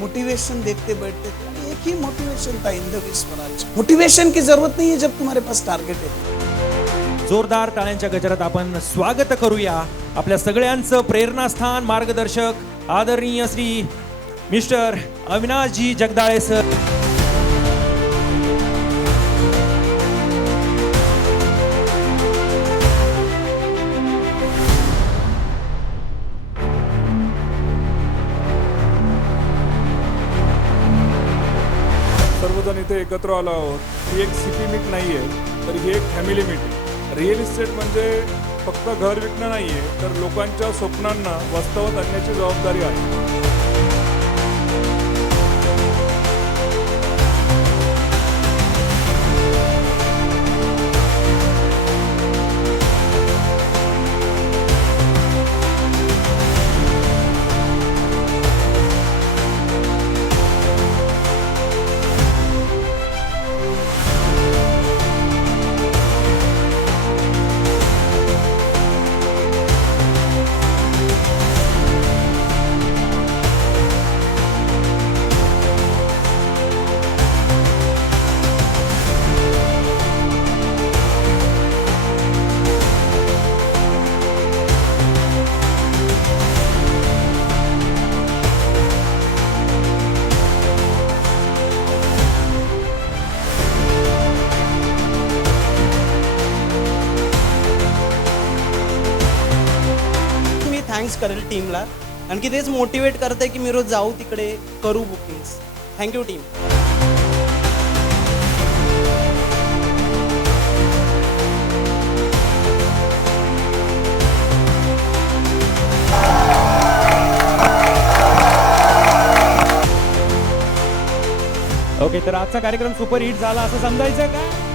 Motivation देखते बैठते थे। और एक ही मोटिवेशन था, हिंदवी स्वराज। मोटिवेशन की जरूरत नहीं है जब तुम्हारे पास टारगेट है। जोरदार टाळ्यांच्या गजरात आपण स्वागत करूया आपल्या सगळ्यांचं प्रेरणास्थान, मार्गदर्शक आदरणीय श्री मिस्टर अविनाशजी जगदाळे सर। सर्वजण इथे एकत्र आलो आहोत। ही एक सिटी मीट नाही आहे, तर ही एक फॅमिली मीट आहे। रिअल इस्टेट म्हणजे फक्त घर विकणं नाही आहे, तर लोकांच्या स्वप्नांना वास्तवात आणण्याची जबाबदारी आहे। थँक्स करेल टीमला, आणखी तेच मोटिवेट करते की मी रोज जाऊ तिकडे करू बुकिंग्स। Thank you team. ओके, तर आजचा कार्यक्रम सुपर हिट झाला असं समजायचं का?